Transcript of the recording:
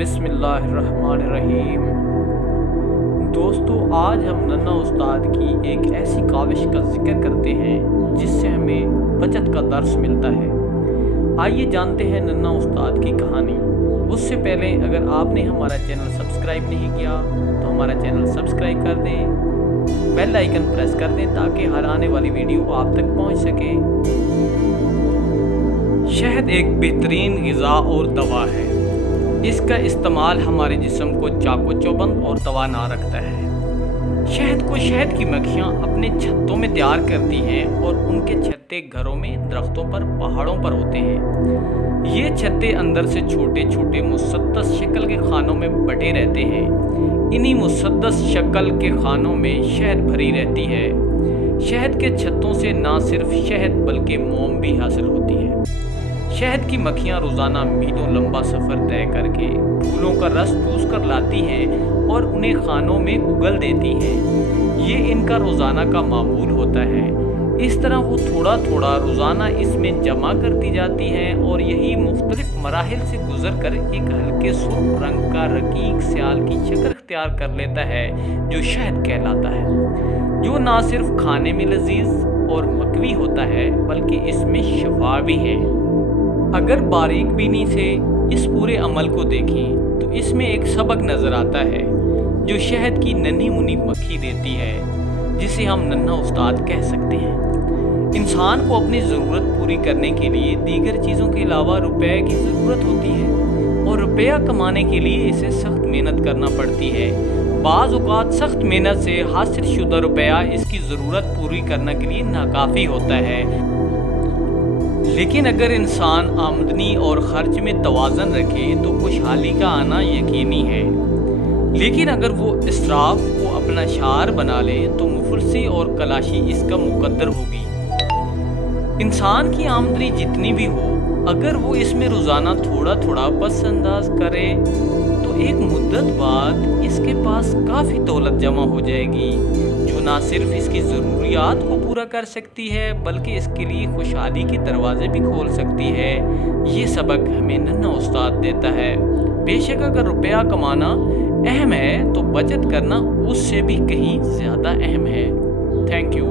बिस्मिल्लाहिर्रहमानिर्रहीम। दोस्तों, आज हम नन्ना उस्ताद की एक ऐसी काविश का जिक्र करते हैं जिससे हमें बचत का दर्स मिलता है। आइए जानते हैं नन्ना उस्ताद की कहानी। उससे पहले अगर आपने हमारा चैनल सब्सक्राइब नहीं किया तो हमारा चैनल सब्सक्राइब कर दें, बेल आइकन प्रेस कर दें ताकि हर आने वाली वीडियो आप तक पहुंच सके। शहद एक बेहतरीन ग़िज़ा और दवा है। इसका इस्तेमाल हमारे जिस्म को चाको चौबंद और तवाना रखता है। शहद को शहद की मक्खियाँ अपने छत्तों में तैयार करती हैं और उनके छत्ते घरों में, दरख्तों पर, पहाड़ों पर होते हैं। ये छत्ते अंदर से छोटे छोटे मुसद्दस शक्ल के खानों में बटे रहते हैं। इन्हीं मुसद्दस शक्ल के खानों में शहद भरी रहती है। शहद के छत्तों से ना सिर्फ शहद बल्कि मोम भी हासिल होती है। शहद की मक्खियाँ रोज़ाना मीलों लंबा सफ़र तय करके फूलों का रस चूस कर लाती हैं और उन्हें खानों में उगल देती हैं। ये इनका रोज़ाना का मामूल होता है। इस तरह वो थोड़ा थोड़ा रोज़ाना इसमें जमा करती जाती हैं और यही मुख्तलिफ मराहिल से गुजर कर एक हल्के सुर्ख रंग का रकीक स्याल की शक्ल इख्तियार कर लेता है जो शहद कहलाता है, जो ना सिर्फ खाने में लजीज और मकवी होता है बल्कि इसमें शफा भी है। अगर बारीक बीनी से इस पूरे अमल को देखें तो इसमें एक सबक नज़र आता है जो शहद की नन्ही मुन्नी मक्खी देती है, जिसे हम नन्ना उस्ताद कह सकते हैं। इंसान को अपनी ज़रूरत पूरी करने के लिए दीगर चीज़ों के अलावा रुपए की ज़रूरत होती है और रुपया कमाने के लिए इसे सख्त मेहनत करना पड़ती है। बाज़ औक़ात सख्त मेहनत से हासिल शुदा रुपया इसकी ज़रूरत पूरी करने के लिए नाकाफ़ी होता है। लेकिन अगर इंसान आमदनी और खर्च में तवाज़न रखे तो खुशहाली का आना यकीनी है। लेकिन अगर वो इसराफ को अपना शार बना ले तो मुफलसी और कलाशी इसका मुकद्दर होगी। इंसान की आमदनी जितनी भी हो, अगर वो इसमें रोज़ाना थोड़ा थोड़ा बस अंदाज करे तो एक मुद्दत बाद इसके पास काफ़ी दौलत जमा हो जाएगी जो ना सिर्फ इसकी ज़रूरियात को पूरा कर सकती है बल्कि इसके लिए खुशहाली के दरवाजे भी खोल सकती है। ये सबक हमें नन्ना उस्ताद देता है। बेशक अगर रुपया कमाना अहम है तो बचत करना उससे भी कहीं ज़्यादा अहम है। Thank you.